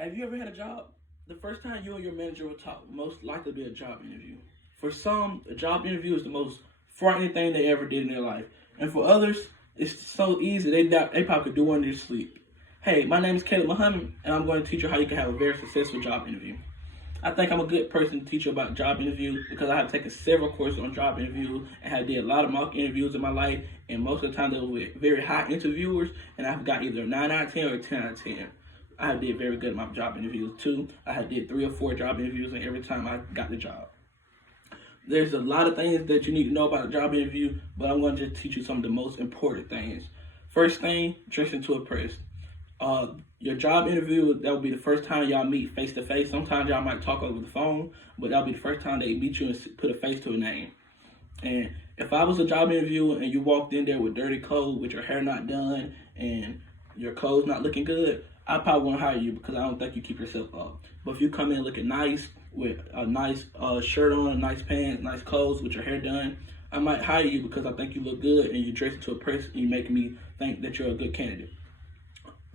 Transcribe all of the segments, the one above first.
Have you ever had a job? The first time you and your manager will talk, most likely be a job interview. For some, a job interview is the most frightening thing they ever did in their life. And for others, it's so easy, they probably could do one in their sleep. Hey, my name is Caleb Muhammad, and I'm going to teach you how you can have a very successful job interview. I think I'm a good person to teach you about job interviews because I have taken several courses on job interviews and have did a lot of mock interviews in my life, and most of the time they were with very high interviewers, and I've got either a 9 out of 10 or a 10 out of 10. I have did very good at my job interviews too. I have did 3 or 4 job interviews, and every time I got the job. There's a lot of things that you need to know about a job interview, but I'm going to just teach you some of the most important things. First thing, dressing to impress. Your job interview, that will be the first time y'all meet face to face. Sometimes y'all might talk over the phone, but that'll be the first time they meet you and put a face to a name. And if I was a job interview and you walked in there with dirty clothes, with your hair not done, and your clothes not looking good, I probably won't hire you because I don't think you keep yourself up. But if you come in looking nice, with a nice shirt on, nice pants, nice clothes, with your hair done, I might hire you because I think you look good and you dress to impress and you make me think that you're a good candidate.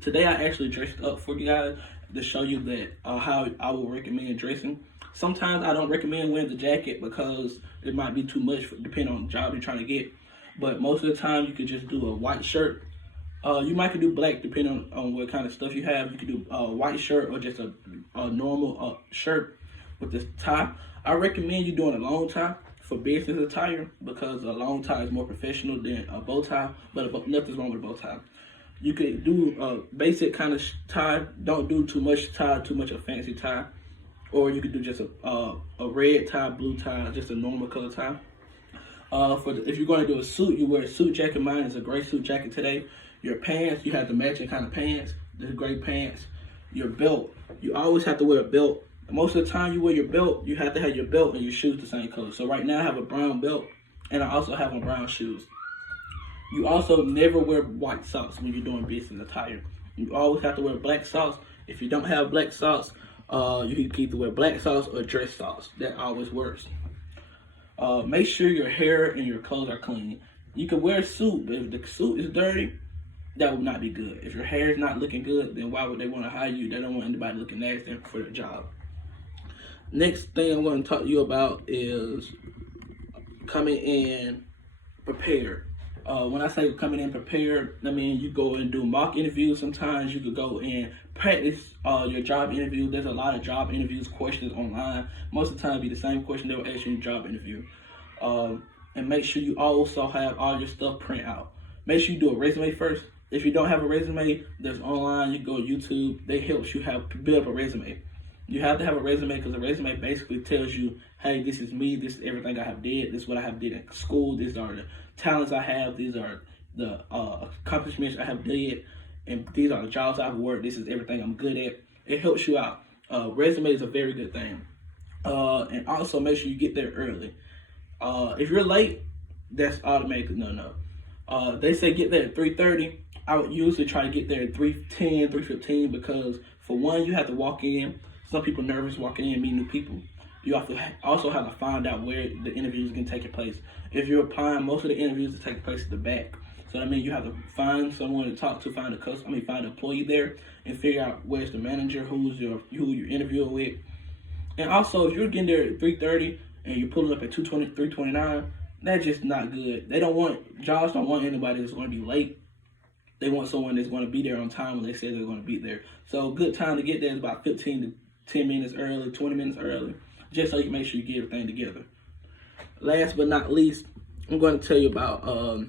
Today I actually dressed up for you guys to show you that how I would recommend dressing. Sometimes I don't recommend wearing the jacket because it might be too much depending on the job you're trying to get. But most of the time you could just do a white shirt. You might could do black depending on what kind of stuff you have. You could do a white shirt or just a normal shirt with this tie. I recommend you doing a long tie for business attire because a long tie is more professional than a bow tie, but nothing's wrong with a bow tie. You could do a basic kind of tie. Don't do too much tie, too much a fancy tie. Or you could do just a red tie, blue tie, just a normal color tie. If you're going to do a suit, you wear a suit jacket. Mine is a gray suit jacket today. Your pants, you have the matching kind of pants, the gray pants. Your belt, you always have to wear a belt. Most of the time you wear your belt, you have to have your belt and your shoes the same color. So right now I have a brown belt and I also have on brown shoes. You also never wear white socks when you're doing business attire. You always have to wear black socks. If you don't have black socks, you can either wear black socks or dress socks. That always works. Make sure your hair and your clothes are clean. You can wear a suit, but if the suit is dirty, that would not be good. If your hair is not looking good, then why would they want to hire you? They don't want anybody looking nasty for the job. Next thing I'm going to talk to you about is coming in prepared. When I say coming in prepared, I mean you go and do mock interviews. Sometimes you could go and practice your job interview. There's a lot of job interviews questions online. Most of the time it'll be the same question they will ask you in your job interview. And make sure you also have all your stuff print out. Make sure you do a resume first. If you don't have a resume, there's online, you can go to YouTube. They help you build up a resume. You have to have a resume because a resume basically tells you, hey, this is me, this is everything I have did, this is what I have did in school, these are the talents I have, these are the accomplishments I have did, and these are the jobs I've worked, this is everything I'm good at. It helps you out. Resume is a very good thing. And also make sure you get there early. If you're late, that's automatic no. They say get there at 3:30. I would usually try to get there at 3:10, 3:15 because for one, you have to walk in. Some people nervous walking in, meet new people. You also have to find out where the interviews can take place. If you're applying, most of the interviews take place at the back. So that means you have to find someone to talk to, find an employee there, and figure out where's the manager, who you're interviewing with. And also, if you're getting there at 3:30 and you're pulling up at 2:20, 3:29, that's just not good. Jobs don't want anybody that's going to be late. They want someone that's going to be there on time when they say they're going to be there. So a good time to get there is about 15 to 10 minutes early, 20 minutes early, just so you can make sure you get everything together. Last but not least, I'm going to tell you about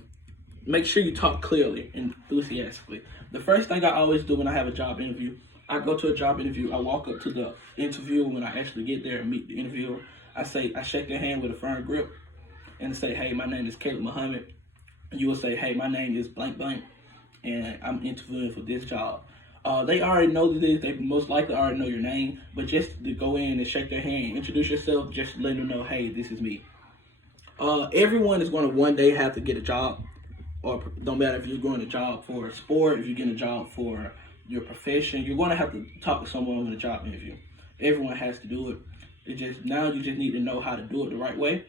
make sure you talk clearly and enthusiastically. The first thing I always do when I have a job interview, I go to a job interview, I walk up to the interviewer when I actually get there and meet the interviewer. I shake their hand with a firm grip and say, hey, my name is Caleb Muhammad. And you will say, hey, my name is blank blank, and I'm interviewing for this job. They already know this. They most likely already know your name, but just to go in and shake their hand, introduce yourself, just let them know, hey, this is me. Everyone is going to one day have to get a job, or don't matter if you're going to job for a sport, if you're getting a job for your profession, you're going to have to talk to someone in a job interview. Everyone has to do it. Now you just need to know how to do it the right way.